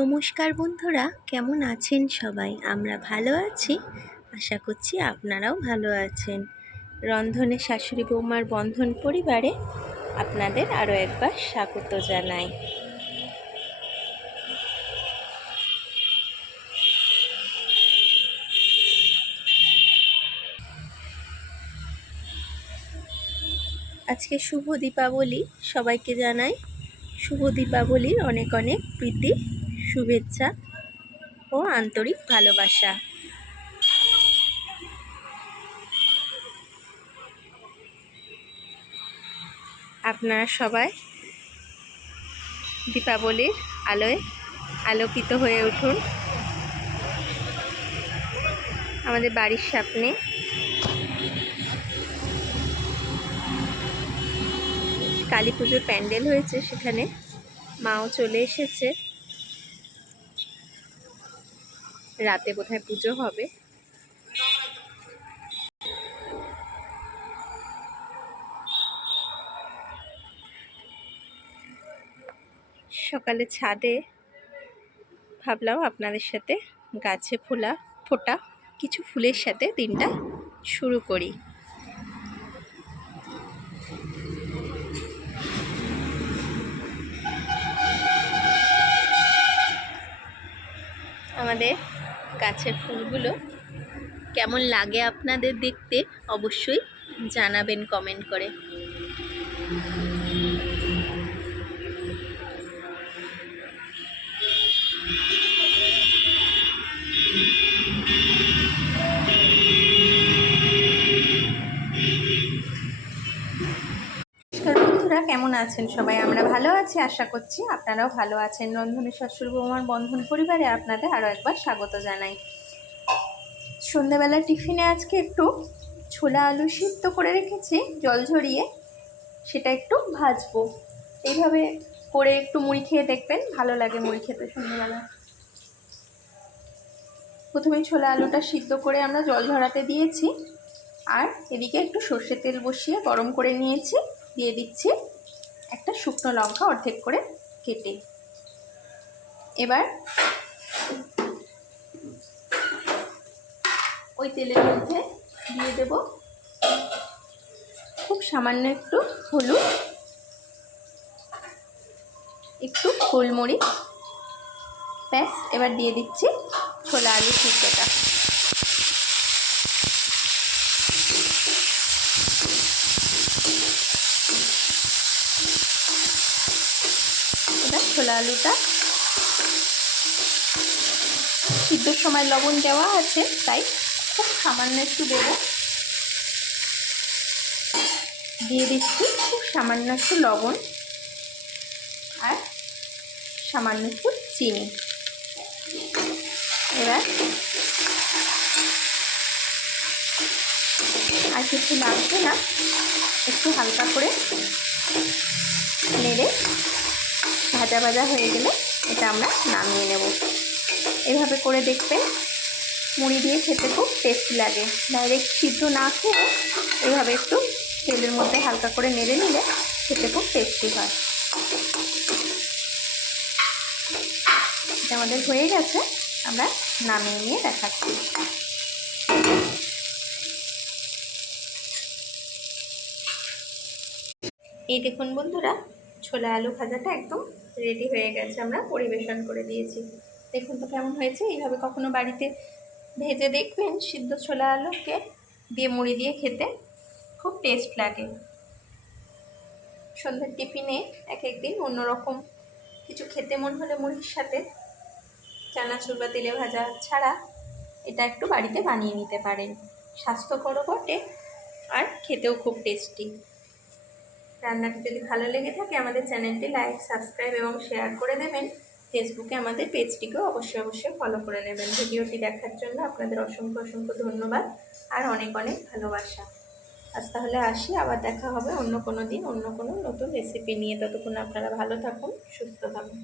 নমস্কার বন্ধুরা, কেমন আছেন সবাই? আমরা ভালো আছি, আশা করছি আপনারাও ভালো আছেন। রন্ধনে শাশুড়ি বৌমার বন্ধন পরিবারে আপনাদের আরও একবার স্বাগত জানাই। আজকে শুভ দীপাবলি, সবাইকে জানাই শুভ দীপাবলির অনেক অনেক প্রীতি, শুভেচ্ছা ও আন্তরিক ভালোবাসা। আপনারা সবাই দীপাবলির আলোয় আলোকিত হয়ে উঠুন। আমাদের বাড়ির সামনে কালী পুজোর প্যান্ডেল হয়েছে, সেখানে মাও চলে এসেছে। রাতে বোধহয় পুজো হবে। সকালে ছাদে ভাবলাম আপনাদের সাথে গাছে ফোটা কিছু ফুলের সাথে দিনটা শুরু করি। আমাদের গাছের ফুলগুলো কেমন লাগে আপনাদের দেখতে অবশ্যই জানাবেন কমেন্ট করে। বন্ধুরা কেমন আছেন সবাই? আমরা ভালো আছি, আশা করছি আপনারাও ভালো আছেন। রন্ধনে শাশুড়ি বৌমার বন্ধন পরিবারে আপনাদের আরও একবার স্বাগত জানাই। সন্ধ্যাবেলা টিফিনে আজকে একটু ছোলা আলু সিদ্ধ করে রেখেছি জল ঝরিয়ে, সেটা একটু ভাজবো। এইভাবে করে একটু মুড়ি খেয়ে দেখবেন, ভালো লাগে মুড়ি খেতে সন্ধ্যাবেলা। প্রথমে ছোলা আলুটা সিদ্ধ করে আমরা জল ঝরাতে দিয়েছি, আর এদিকে একটু সর্ষের তেল বসিয়ে গরম করে নিয়েছি। দিয়ে দিচ্ছি একটা শুকনো লঙ্কা অর্ধেক করে কেটে। এবার ওই তেলের মধ্যে দিয়ে দেব খুব সামান্য একটু হলুদ, একটু গোলমরিচ, ব্যাস। এবার দিয়ে দিচ্ছি ছোলা আলু সিদ্ধটা। এবার ছোলা আলুটা সিদ্ধর সময় লবণ দেওয়া আছে, তাই খুব সামান্য একটু দেব। দিয়ে দিচ্ছি খুব সামান্য একটু লবণ আর সামান্য একটু চিনি। এবার আর কিছু লাগবে না, একটু হালকা করে নেড়ে ভাজা ভাজা হয়ে গেলে এটা আমরা নামিয়ে নেব। এভাবে করে দেখবেন, মুড়ি দিয়ে খেতে খুব টেস্টি লাগে। ডাইরেক্ট সিদ্ধ না খেয়ে এভাবে একটু তেলের মধ্যে হালকা করে নেড়ে নিলে খেতে খুব টেস্টি হয়। এটা আমাদের হয়ে গেছে, আমরা নামিয়ে নিয়ে দেখাচ্ছি। এই দেখুন বন্ধুরা, ছোলা আলু ভাজাটা একদম রেডি হয়ে গেছে, আমরা পরিবেশন করে দিয়েছি। দেখুন তো কেমন হয়েছে। এইভাবে কখনো বাড়িতে ভেজে দেখবেন, সিদ্ধ ছোলা আলুকে দিয়ে মুড়ি দিয়ে খেতে খুব টেস্ট লাগে। সন্ধ্যার টিফিনে এক একদিন অন্যরকম কিছু খেতে মন হলে মুড়ির সাথে চানাচুর বা তেলে ভাজা ছাড়া এটা একটু বাড়িতে বানিয়ে নিতে পারেন। স্বাস্থ্যকরও বটে আর খেতেও খুব টেস্টি। রান্নাটি যদি ভালো লেগে থাকে আমাদের চ্যানেলটি লাইক, সাবস্ক্রাইব এবং শেয়ার করে দেবেন। ফেসবুকে আমাদের পেজটিকেও অবশ্যই ফলো করে নেবেন। ভিডিওটি দেখার জন্য আপনাদের অসংখ্য ধন্যবাদ আর অনেক অনেক ভালোবাসা। আজ তাহলে আসি, আবার দেখা হবে অন্য কোনো দিন অন্য কোনো নতুন রেসিপি নিয়ে। ততক্ষণ আপনারা ভালো থাকুন, সুস্থ থাকুন।